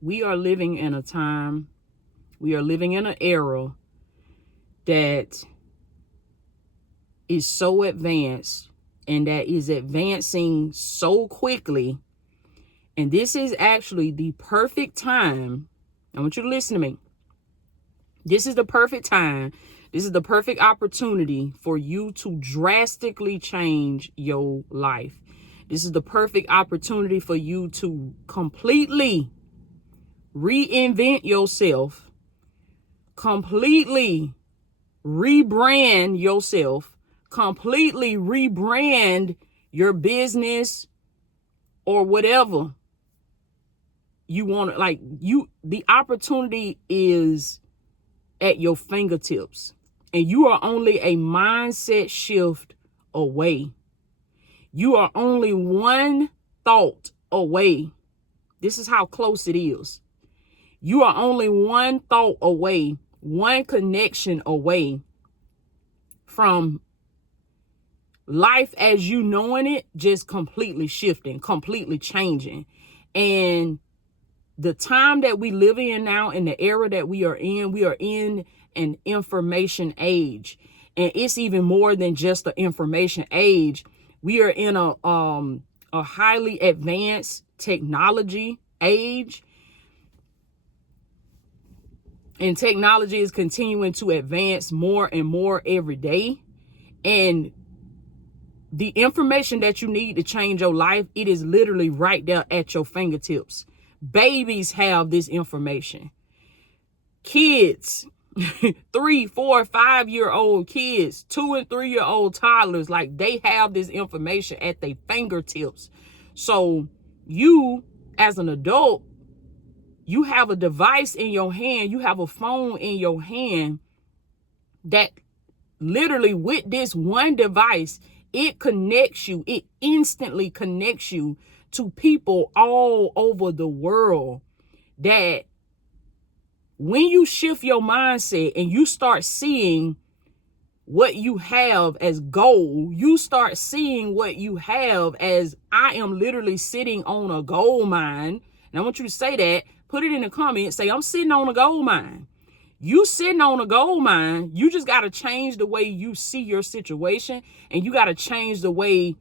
we are living in a time, we are living in an era that is so advanced and that is advancing so quickly. And this is actually the perfect time. I want you to listen to me. This is the perfect time. This is the perfect opportunity for you to drastically change your life. This is the perfect opportunity for you to completely reinvent yourself, completely rebrand yourself, completely rebrand your business or whatever you want. The opportunity is at your fingertips, and you are only a mindset shift away. You are only one thought away. This is how close it is. You are only one thought away, one connection away from life as you knowing it just completely shifting, completely changing. And the time that we live in now, in the era that we are in an information age. And it's even more than just the information age. We are in a highly advanced technology age. And technology is continuing to advance more and more every day. And the information that you need to change your life, it is literally right there at your fingertips. Babies have this information. Kids, 3, 4, 5-year-old kids, 2 and 3-year-old toddlers, like they have this information at their fingertips. So you, as an adult, you have a device in your hand, you have a phone in your hand that literally with this one device, it connects you, it instantly connects you to people all over the world. That when you shift your mindset and you start seeing what you have as gold, you start seeing what you have as, I am literally sitting on a gold mine. And I want you to say that, put it in the comments, say, I'm sitting on a gold mine. You sitting on a gold mine, you just got to change the way you see your situation, and you got to change the way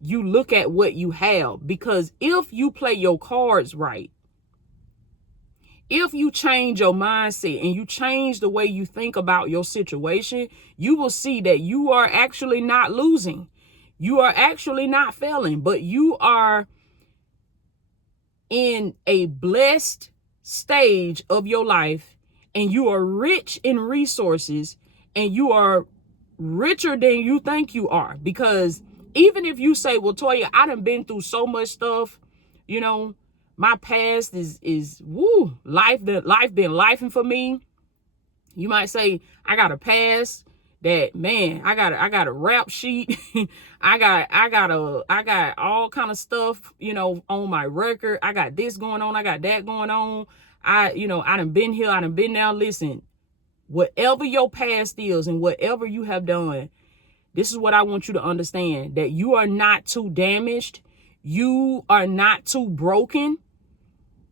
you look at what you have. Because if you play your cards right, if you change your mindset and you change the way you think about your situation, you will see that you are actually not losing. You are actually not failing, but you are in a blessed stage of your life, and you are rich in resources, and you are richer than you think you are. Because even if you say, well, Toya, I done been through so much stuff, you know, my past is life been lifing for me. You might say, I got a past that, man, I got a rap sheet. I got all kind of stuff, you know, on my record. I got this going on. I got that going on. I done been here. I done been now. Listen, whatever your past is and whatever you have done, this is what I want you to understand, that you are not too damaged. You are not too broken,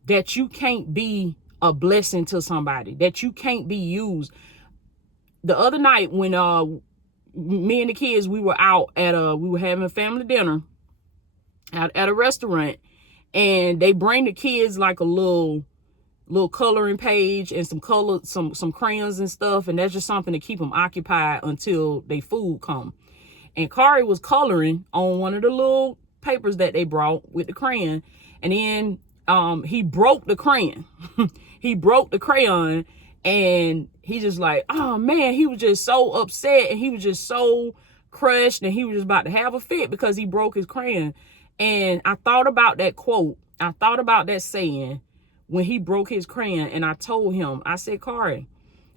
that you can't be a blessing to somebody, that you can't be used. The other night when me and the kids, we were out we were having family dinner at a restaurant, and they bring the kids like a little coloring page and some crayons and stuff, and that's just something to keep them occupied until they food come. And Kari was coloring on one of the little papers that they brought with the crayon, and then he broke the crayon. He broke the crayon, and he just like, oh man, he was just so upset, and he was just so crushed, and he was just about to have a fit because he broke his crayon. And I thought about that quote. I thought about that saying when he broke his crayon, and I told him, I said, Kari,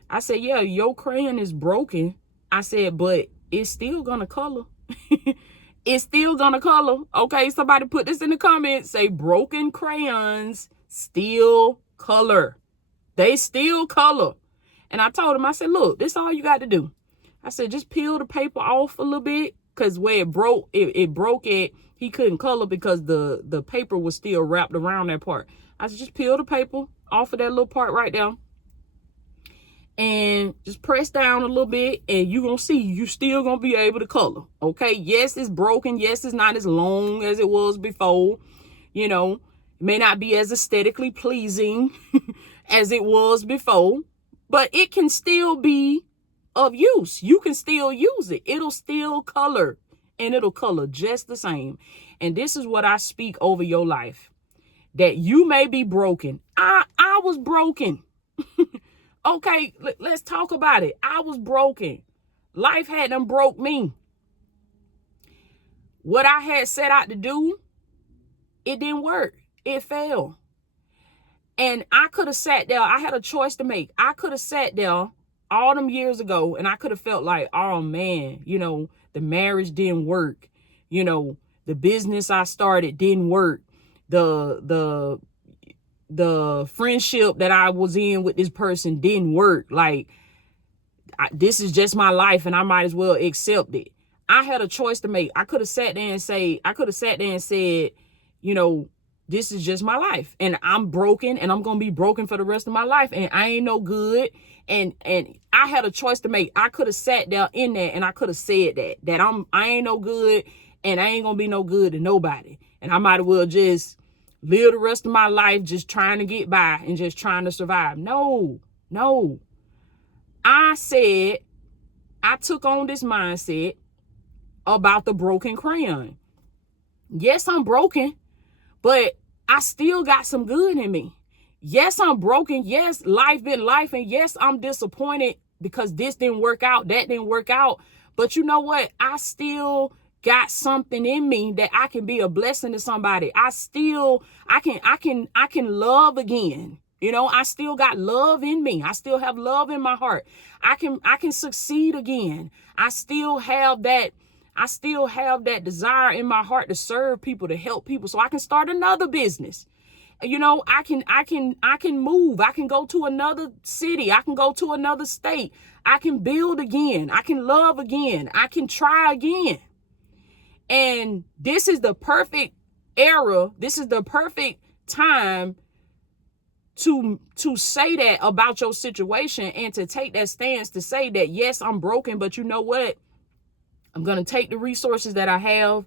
I said, yeah, your crayon is broken. I said, but it's still gonna color. It's still gonna color. Okay, somebody put this in the comments. Say, broken crayons still color. They still color. And I told him, I said, look, this is all you got to do. I said, just peel the paper off a little bit, because where it broke he couldn't color because the paper was still wrapped around that part. I said, just peel the paper off of that little part right there and just press down a little bit, and you're gonna see you still gonna be able to color. Okay, yes, it's broken. Yes, it's not as long as it was before. You know, it may not be as aesthetically pleasing as it was before, but it can still be of use. You can still use it. It'll still color, and it'll color just the same. And this is what I speak over your life, that you may be broken. I was broken. Okay, let's talk about it. I was broken. Life had done broke me. What I had set out to do, it didn't work. It failed. And I could have sat there. I had a choice to make. I could have sat there all them years ago, and I could have felt like, oh man, you know, the marriage didn't work. You know, the business I started didn't work. The friendship that I was in with this person didn't work. Like, this is just my life, and I might as well accept it. I had a choice to make. I could have sat there and said, you know, this is just my life, and I'm broken, and I'm gonna be broken for the rest of my life, and I ain't no good. And I had a choice to make. I could have sat there in that, and I could have said that I ain't no good, and I ain't gonna be no good to nobody, and I might as well just live the rest of my life just trying to get by and just trying to survive. No. I took on this mindset about the broken crayon. Yes, I'm broken, but I still got some good in me. Yes, I'm broken. Yes, life been life. And yes, I'm disappointed because this didn't work out, that didn't work out. But you know what? I still got something in me that I can be a blessing to somebody. I can love again. You know, I still got love in me. I still have love in my heart. I can succeed again. I still have that desire in my heart to serve people, to help people, so I can start another business. You know, I can move. I can go to another city. I can go to another state. I can build again. I can love again. I can try again. And this is the perfect era. This is the perfect time to say that about your situation, and to take that stance to say that, yes, I'm broken, but you know what? I'm going to take the resources that I have.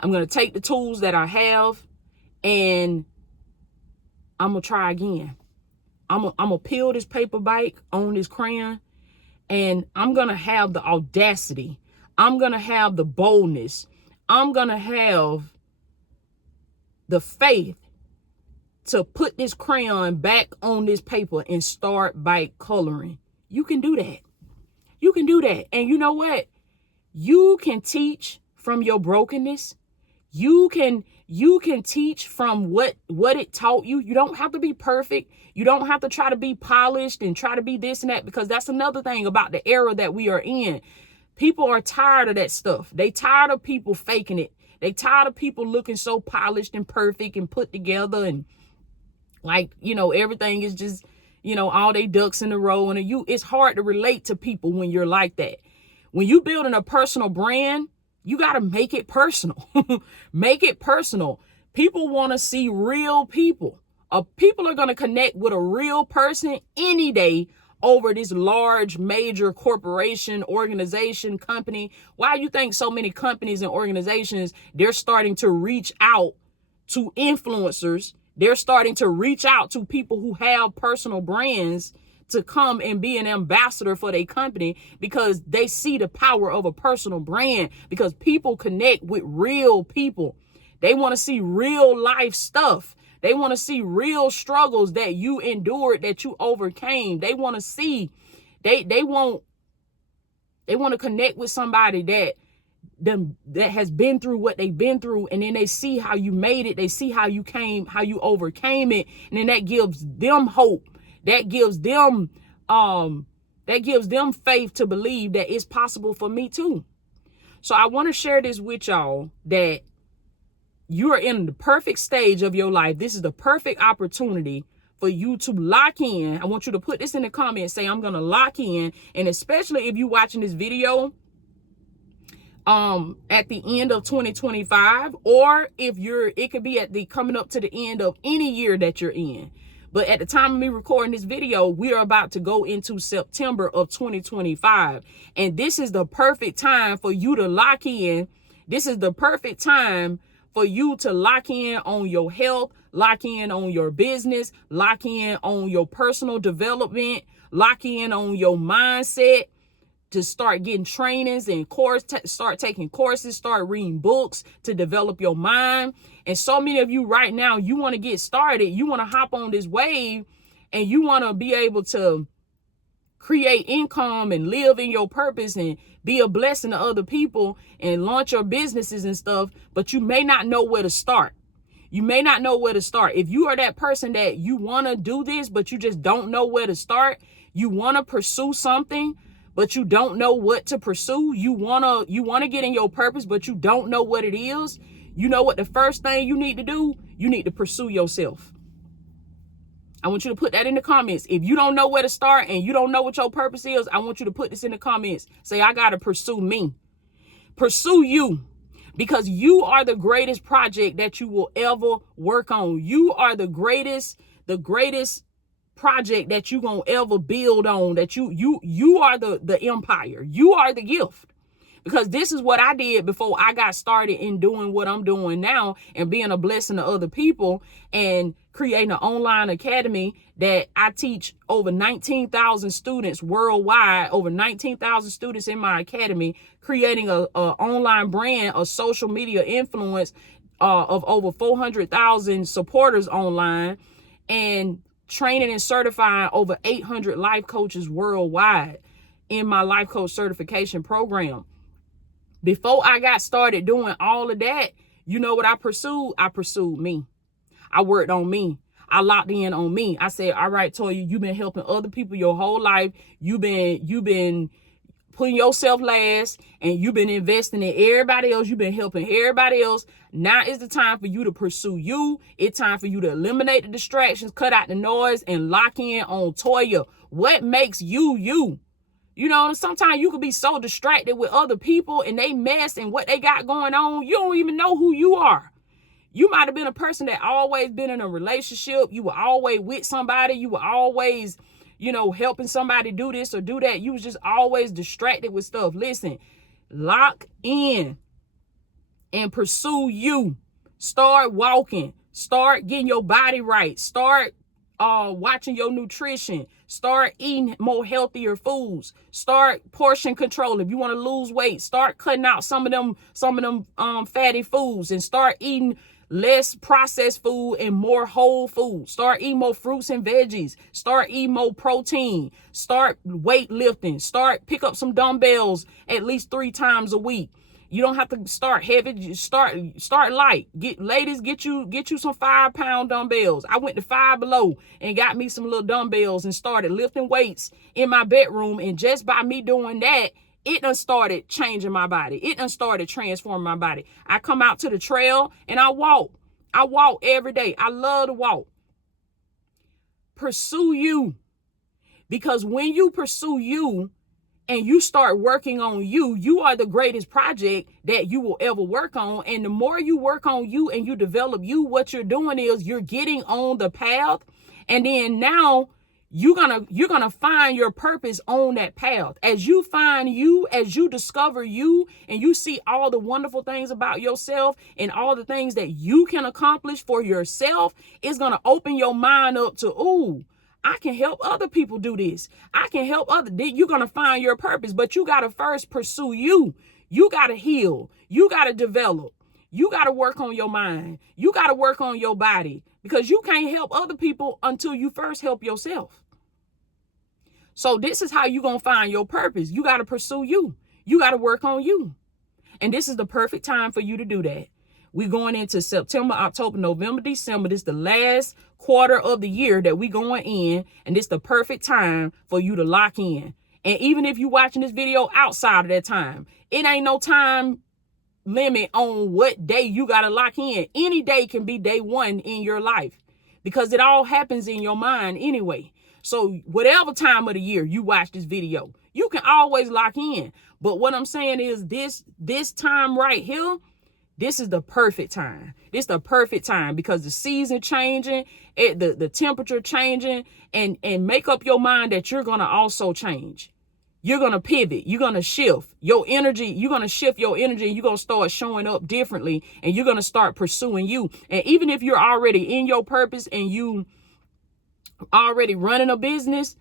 I'm going to take the tools that I have, and I'm going to try again. I'm going to peel this paper back on this crayon, and I'm going to have the audacity. I'm going to have the boldness. I'm going to have the faith to put this crayon back on this paper and start by coloring. You can do that. You can do that. And you know what? You can teach from your brokenness. You can teach from what it taught you. You don't have to be perfect. You don't have to try to be polished and try to be this and that, because that's another thing about the era that we are in. People are tired of that stuff. They tired of people faking it. They tired of people looking so polished and perfect and put together, and like, you know, everything is just, you know, all they ducks in a row. And it's hard to relate to people when you're like that. When you building a personal brand, you got to make it personal. Make it personal. People want to see real people. People are going to connect with a real person any day over this large, major corporation, organization, company. Why you think so many companies and organizations, they're starting to reach out to influencers? They're starting to reach out to people who have personal brands to come and be an ambassador for their company, because they see the power of a personal brand, because people connect with real people. They want to see real life stuff. They want to see real struggles that you endured, that you overcame. They want to see, they want to connect with somebody that has been through what they've been through, and then they see how you made it. They see how you overcame it, and then that gives them hope. That gives them faith to believe that it's possible for me too. So I want to share this with y'all, that you are in the perfect stage of your life. This is the perfect opportunity for you to lock in. I want you to put this in the comments, say, I'm going to lock in. And especially if you're watching this video, at the end of 2025, or if it could be at the coming up to the end of any year that you're in. But at the time of me recording this video, we are about to go into September of 2025. And this is the perfect time for you to lock in. This is the perfect time for you to lock in on your health, lock in on your business, lock in on your personal development, lock in on your mindset, to start getting trainings and start taking courses, start reading books to develop your mind. And so many of you right now, you want to get started. You want to hop on this wave and you want to be able to create income and live in your purpose and be a blessing to other people and launch your businesses and stuff, but you may not know where to start. You may not know where to start. If you are that person that you want to do this, but you just don't know where to start, you want to pursue something, but you don't know what to pursue. You wanna get in your purpose, but you don't know what it is. You know what the first thing you need to do? You need to pursue yourself. I want you to put that in the comments. If you don't know where to start and you don't know what your purpose is, I want you to put this in the comments. Say, I gotta pursue me. Pursue you. Because you are the greatest project that you will ever work on. You are the greatest project that you gonna ever build on, that you are the empire. You are the gift. Because this is what I did before I got started in doing what I'm doing now and being a blessing to other people and creating an online academy that I teach over 19,000 students worldwide, over 19,000 students in my academy, creating a online brand, a social media influence of over 400,000 supporters online, and training and certifying over 800 life coaches worldwide in my life coach certification program. Before I got started doing all of that, you know what I pursued? I pursued me. I worked on me. I locked in on me. I said, all right, Toya, you've been helping other people your whole life. You've been putting yourself last, and you've been investing in everybody else. You've been helping everybody else. Now is the time for you to pursue you. It's time for you to eliminate the distractions, cut out the noise, and lock in on Toya. What makes you, you? You know, sometimes you could be so distracted with other people and they mess and what they got going on. You don't even know who you are. You might have been a person that always been in a relationship. You were always with somebody. You were always, helping somebody do this or do that. You was just always distracted with stuff. Listen, lock in and pursue you. Start walking. Start getting your body right. Start watching your nutrition. Start eating more healthier foods. Start portion control. If you want to lose weight, start cutting out some of them fatty foods and start eating less processed food and more whole food. Start eating more fruits and veggies. Start eating more protein. Start weightlifting. Pick up some dumbbells at least 3 times a week. You don't have to start heavy. Just start light. Ladies, get you some 5-pound dumbbells. I went to Five Below and got me some little dumbbells and started lifting weights in my bedroom. And just by me doing that, it done started changing my body. It done started transforming my body. I come out to the trail and I walk. I walk every day. I love to walk. Pursue you. Because when you pursue you, and you start working on you, you are the greatest project that you will ever work on. And the more you work on you and you develop you, what you're doing is you're getting on the path. And then now you're gonna find your purpose on that path. As you find you, as you discover you, and you see all the wonderful things about yourself and all the things that you can accomplish for yourself, it's gonna open your mind up to, ooh, I can help other people do this. I can help you're going to find your purpose, but you got to first pursue you. You got to heal. You got to develop. You got to work on your mind. You got to work on your body, because you can't help other people until you first help yourself. So this is how you're going to find your purpose. You got to pursue you. You got to work on you. And this is the perfect time for you to do that. We're going into September, October, November, December. This is the last quarter of the year that we going in. And this is the perfect time for you to lock in. And even if you're watching this video outside of that time, it ain't no time limit on what day you got to lock in. Any day can be day one in your life, because it all happens in your mind anyway. So whatever time of the year you watch this video, you can always lock in. But what I'm saying is this time right here, this is the perfect time. This the perfect time because the season changing, the temperature changing, and make up your mind that you're gonna also change. You're going to pivot. You're going to shift your energy. You're going to shift your energy and you're going to start showing up differently and you're going to start pursuing you. And even if you're already in your purpose and you already running a business,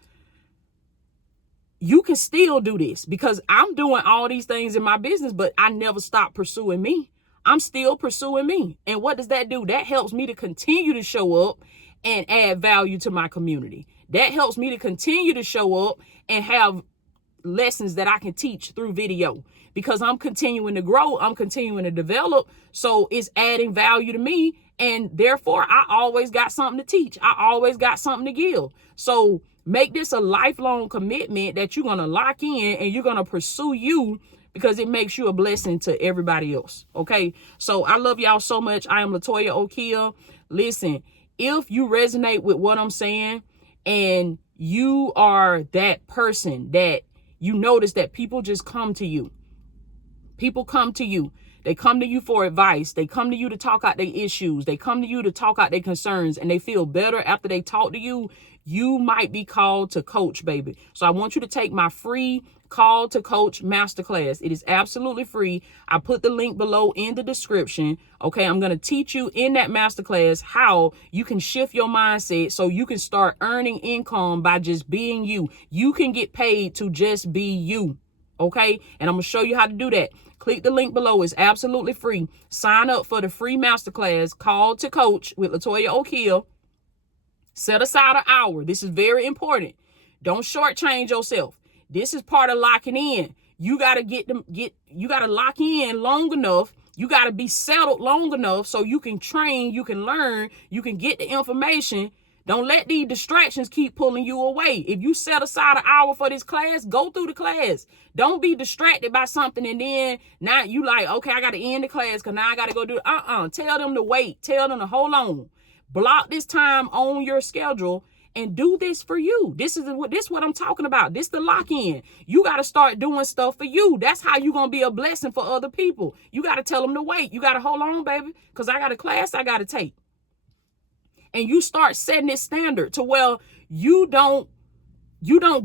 you can still do this because I'm doing all these things in my business, but I never stop pursuing me. I'm still pursuing me. And what does that do? That helps me to continue to show up and add value to my community. That helps me to continue to show up and have lessons that I can teach through video because I'm continuing to grow. I'm continuing to develop. So it's adding value to me. And therefore, I always got something to teach. I always got something to give. So make this a lifelong commitment that you're going to lock in and you're going to pursue you because it makes you a blessing to everybody else. Okay. So I love y'all so much. I am Latoya Okia. Listen, if you resonate with what I'm saying and you are that person that you notice that people just come to you. People come to you. They come to you for advice. They come to you to talk out their issues. They come to you to talk out their concerns and they feel better after they talk to you. You might be called to coach, baby. So I want you to take my free Call to Coach Masterclass. It is absolutely free. I put the link below in the description. Okay, I'm going to teach you in that masterclass how you can shift your mindset so you can start earning income by just being you. You can get paid to just be you. Okay, and I'm going to show you how to do that. Click the link below. It's absolutely free. Sign up for the free masterclass, Call to Coach with Latoya O'Keel. Set aside an hour. This is very important. Don't shortchange yourself. This is part of locking in. You got to you got to lock in long enough. You got to be settled long enough so you can train, you can learn, you can get the information. Don't let these distractions keep pulling you away. If you set aside an hour for this class, go through the class. Don't be distracted by something and then now you like, okay, I got to end the class because now I got to go do it. Tell them to wait. Tell them to hold on. Block this time on your schedule and do this for you. This is what I'm talking about. This the lock in. You got to start doing stuff for you. That's how you going to be a blessing for other people. You got to tell them to wait. You got to hold on, baby, because I got a class I got to take. And you start setting this standard to where you don't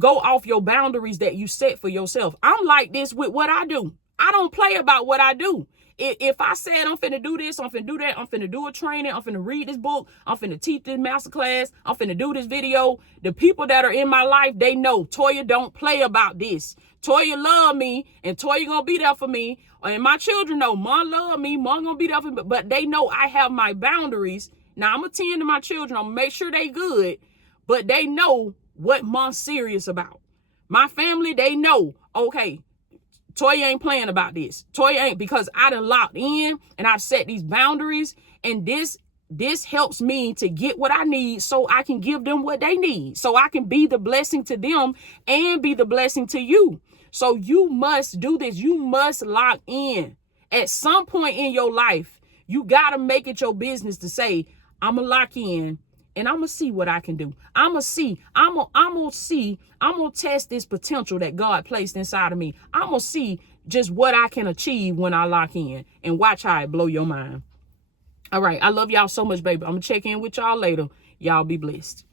go off your boundaries that you set for yourself. I'm like this with what I do. I don't play about what I do. If I said I'm finna do this, I'm finna do that, I'm finna do a training, I'm finna read this book, I'm finna teach this masterclass, I'm finna do this video, the people that are in my life, they know Toya don't play about this. Toya love me and Toya gonna be there for me. And my children know Mom love me, Mom gonna be there for me, but they know I have my boundaries. Now I'm gonna tend to my children, I'm gonna make sure they good, but they know what Mom's serious about. My family, they know, okay, Toya ain't playing about this. Toya ain't, because I done locked in and I've set these boundaries, and this helps me to get what I need so I can give them what they need. So I can be the blessing to them and be the blessing to you. So you must do this. You must lock in. At some point in your life, you got to make it your business to say, I'm going to lock in. And I'm going to see what I can do. I'm going to test this potential that God placed inside of me. I'm going to see just what I can achieve when I lock in, and watch how it blow your mind. All right. I love y'all so much, baby. I'm going to check in with y'all later. Y'all be blessed.